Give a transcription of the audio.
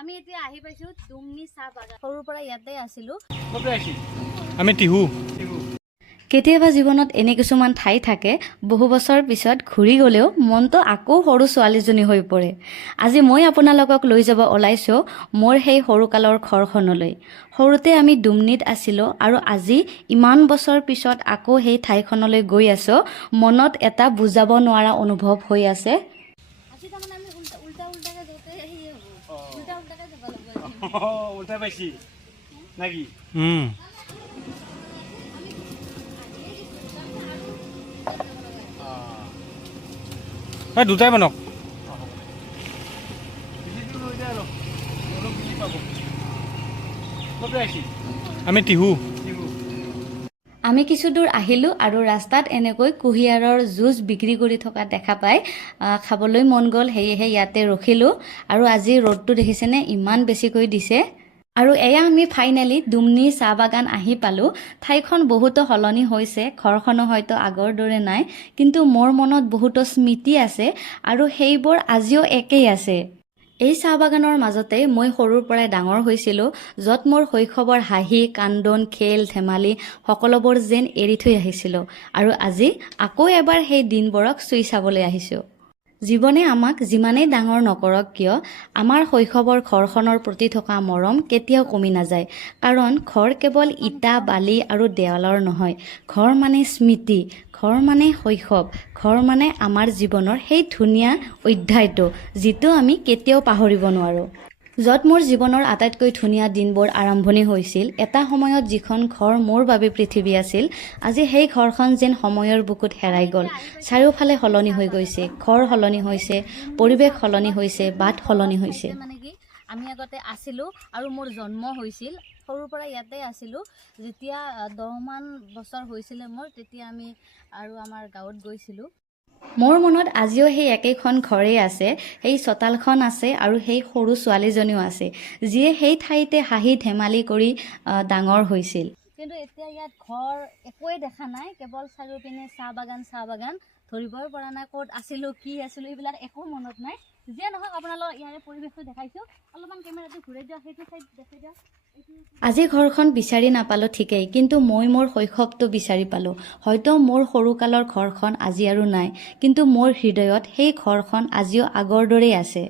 আমি এতিয়া আহি পাইছো দুমনি চাহ বাগান সৰুৰ পৰা ইয়াতে আছিলো আমি টিহু কেতিয়াবা জীৱনত এনে কিছুমান ঠাই থাকে বহু বছৰ পিছত ঘূৰি গ'লেও মনটো আকৌ সৰু ছোৱালীজনী হৈ পৰে আজি মই আপোনালোকক লৈ যাব ওলাইছো মোৰ সেই সৰুকালৰ ঘৰখনলৈ সৰুতে আমি দুমনিত আছিলো আৰু আজি ইমান বছৰ পিছত আকৌ সেই ঠাইখনলৈ গৈ আছো মনত এটা বুজাব নোৱাৰা অনুভৱ হৈ আছে আজি তাৰমানে আমি উল্টাকে যাওঁতে উল্টাকে যাব লাগিব উল্টা পাইছি নাকি দুটাই বনক আমি টিহু আমি কিছু দূৰ আহিলোঁ আৰু ৰাস্তাত এনেকৈ কুঁহিয়াৰৰ জুচ বিক্ৰী কৰি থকা দেখা পাই খাবলৈ মন গ'ল সেয়েহে ইয়াতে ৰখিলোঁ আৰু আজি ৰ'দটো দেখিছেনে ইমান বেছিকৈ দিছে আৰু এয়া আমি ফাইনেলি দুমনি চাহ বাগান আহি পালোঁ ঠাইখন বহুতো সলনি হৈছে ঘৰখনো হয়তো আগৰ দৰে নাই কিন্তু মোৰ মনত বহুতো স্মৃতি আছে আৰু সেইবোৰ আজিও একেই আছে এই চাহ বাগানৰ মাজতে মই সৰুৰ পৰাই ডাঙৰ হৈছিলোঁ য'ত মোৰ শৈশৱৰ হাঁহি কান্দোন খেল ধেমালি সকলোবোৰ যেন এৰি থৈ আহিছিলোঁ আৰু আজি আকৌ এবাৰ সেই দিনবোৰক চুই চাবলৈ আহিছোঁ জীৱনে আমাক যিমানেই ডাঙৰ নকৰক কিয় আমাৰ শৈশৱৰ ঘৰখনৰ প্ৰতি থকা মৰম কেতিয়াও কমি নাযায় কাৰণ ঘৰ কেৱল ইটা বালি আৰু দেৱালৰ নহয় ঘৰ মানে স্মৃতি ঘৰ মানে শৈশৱ ঘৰ মানে আমাৰ জীৱনৰ সেই ধুনীয়া অধ্যায়টো যিটো আমি কেতিয়াও পাহৰিব নোৱাৰোঁ য'ত মোৰ জীৱনৰ আটাইতকৈ ধুনীয়া দিনবোৰ আৰম্ভণি হৈছিল এটা সময়ত যিখন ঘৰ মোৰ বাবে পৃথিৱী আছিল আজি সেই ঘৰখন যেন সময়ৰ বুকুত হেৰাই গ'ল চাৰিওফালে সলনি হৈ গৈছে ঘৰ সলনি হৈছে পৰিৱেশ সলনি হৈছে বাট সলনি হৈছে মানে কি আমি আগতে আছিলোঁ আৰু মোৰ জন্ম হৈছিল সৰুৰ পৰা ইয়াতে আছিলোঁ যেতিয়া 10 মান বছৰ হৈছিলে মোৰ তেতিয়া আমি আৰু আমাৰ গাঁৱত গৈছিলোঁ মোৰ মনত আজিও সেই একেখন ঘৰেই আছে সেই চোতালখন আছে আৰু সেই সৰু ছোৱালীজনীও আছে যিয়ে সেই ঠাইতে হাঁহি ধেমালি কৰি ডাঙৰ হৈছিল কিন্তু এতিয়া ইয়াত ঘৰ একোৱে দেখা নাই কেৱল চাৰিওপিনে চাহ বাগান ধৰিবই পৰা নাই ক'ত আছিলোঁ কি আছিলোঁ এইবিলাক একো মনত নাই যিয়ে নহওক আপোনালোক ইয়াৰে পৰিৱেশটো দেখাইছোঁ অলপমান কেমেৰাটো ঘূৰাই দিয়ক সেইটো চাইড দেখাই দিয়ক আজি ঘৰখন বিচাৰি নাপালোঁ ঠিকেই কিন্তু মই মোৰ শৈশৱটো বিচাৰি পালোঁ হয়তো মোৰ সৰুকালৰ ঘৰখন আজি আৰু নাই কিন্তু মোৰ হৃদয়ত সেই ঘৰখন আজিও আগৰ দৰেই আছে